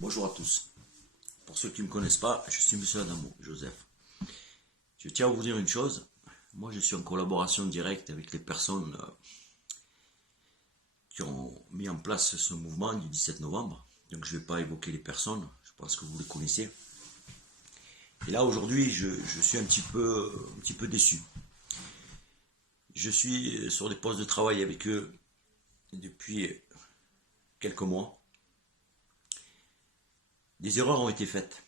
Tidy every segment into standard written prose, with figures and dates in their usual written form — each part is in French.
Bonjour à tous. Pour ceux qui ne me connaissent pas, je suis Monsieur Adamo, Joseph. Je tiens à vous dire une chose. Moi, je suis en collaboration directe avec les personnes qui ont mis en place ce mouvement du 17 novembre. Donc, je ne vais pas évoquer les personnes. Je pense que vous les connaissez. Et là, aujourd'hui, je suis un petit peu déçu. Je suis sur des postes de travail avec eux depuis quelques mois. Des erreurs ont été faites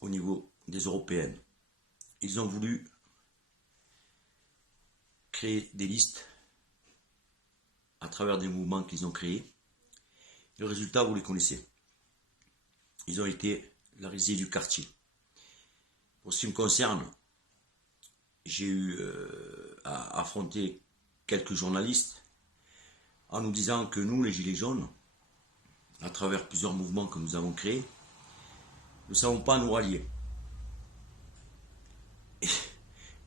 au niveau des européennes. Ils ont voulu créer des listes à travers des mouvements qu'ils ont créés. Le résultat, vous les connaissez. Ils ont été la risée du quartier. Pour ce qui me concerne, j'ai eu à affronter quelques journalistes en nous disant que nous, les Gilets jaunes, à travers plusieurs mouvements que nous avons créés, nous ne savons pas nous rallier.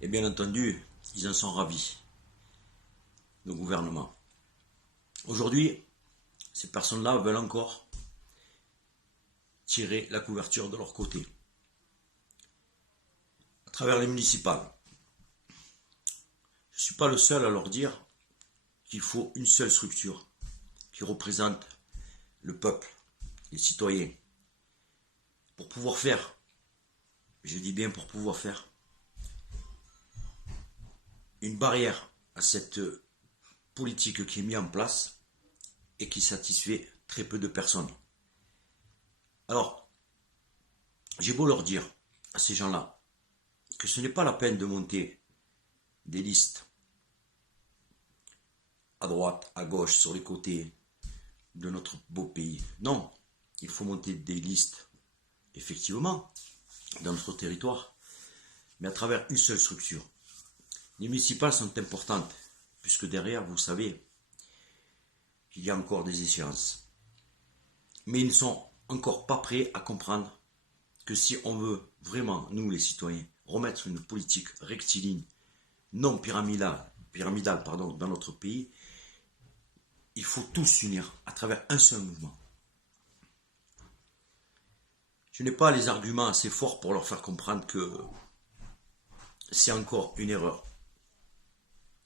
Et bien entendu, ils en sont ravis, le gouvernement. Aujourd'hui, ces personnes-là veulent encore tirer la couverture de leur côté. À travers les municipales. Je ne suis pas le seul à leur dire qu'il faut une seule structure qui représente le peuple, les citoyens. Pour pouvoir faire, je dis bien pour pouvoir faire, une barrière à cette politique qui est mise en place et qui satisfait très peu de personnes. Alors, j'ai beau leur dire à ces gens-là que ce n'est pas la peine de monter des listes à droite, à gauche, sur les côtés de notre beau pays. Non, il faut monter des listes, effectivement, dans notre territoire, mais à travers une seule structure. Les municipales sont importantes, puisque derrière, vous savez qu'il y a encore des échéances. Mais ils ne sont encore pas prêts à comprendre que si on veut vraiment, nous les citoyens, remettre une politique rectiligne, non pyramidale, dans notre pays, il faut tous s'unir à travers un seul mouvement. Je n'ai pas les arguments assez forts pour leur faire comprendre que c'est encore une erreur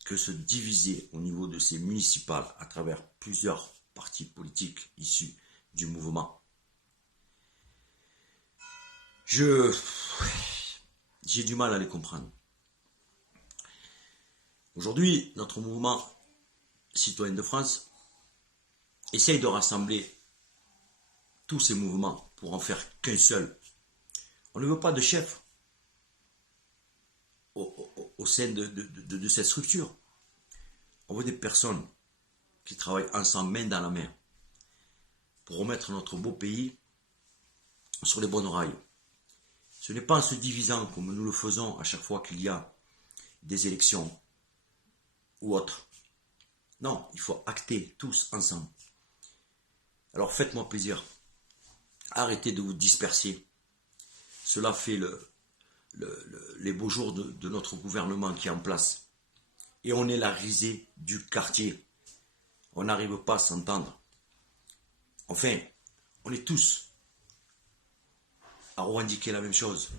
que se diviser au niveau de ces municipales à travers plusieurs partis politiques issus du mouvement. J'ai du mal à les comprendre. Aujourd'hui, notre mouvement citoyen de France essaye de rassembler tous ces mouvements pour en faire qu'un seul. On ne veut pas de chef au sein de cette structure. On veut des personnes qui travaillent ensemble, main dans la main, pour remettre notre beau pays sur les bonnes rails. Ce n'est pas en se divisant comme nous le faisons à chaque fois qu'il y a des élections ou autres. Non, il faut acter tous ensemble. Alors faites-moi plaisir. Arrêtez de vous disperser. Cela fait les beaux jours de notre gouvernement qui est en place. Et on est la risée du quartier. On n'arrive pas à s'entendre. Enfin, on est tous à revendiquer la même chose.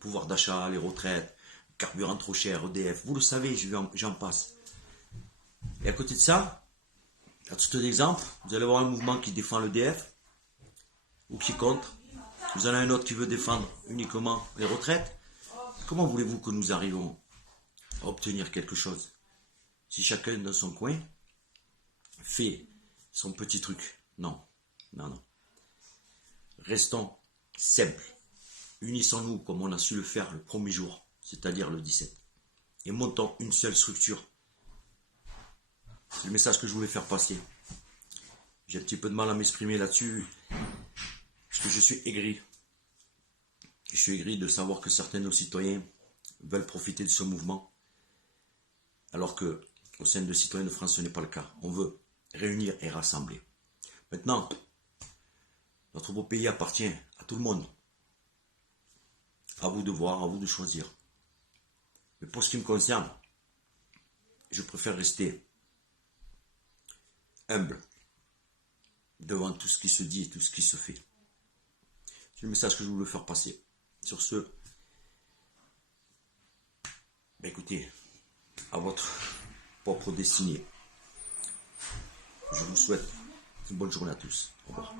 Pouvoir d'achat, les retraites, carburant trop cher, EDF. Vous le savez, j'en passe. Et à côté de ça, à titre d'exemple, vous allez avoir un mouvement qui défend l'EDF ou qui contre. Vous en avez un autre qui veut défendre uniquement les retraites. Comment voulez-vous que nous arrivions à obtenir quelque chose si chacun dans son coin fait son petit truc? Non, non, non. Restons simples. Unissons-nous comme on a su le faire le premier jour, c'est-à-dire le 17. Et montons une seule structure. C'est le message que je voulais faire passer. J'ai un petit peu de mal à m'exprimer là-dessus, parce que je suis aigri. Je suis aigri de savoir que certains de nos citoyens veulent profiter de ce mouvement, alors que au sein de Citoyens de France, ce n'est pas le cas. On veut réunir et rassembler. Maintenant, notre beau pays appartient à tout le monde. À vous de voir, à vous de choisir. Mais pour ce qui me concerne, je préfère rester humble, devant tout ce qui se dit et tout ce qui se fait. C'est le message que je voulais faire passer. Sur ce, écoutez, à votre propre destinée. Je vous souhaite une bonne journée à tous. Au revoir.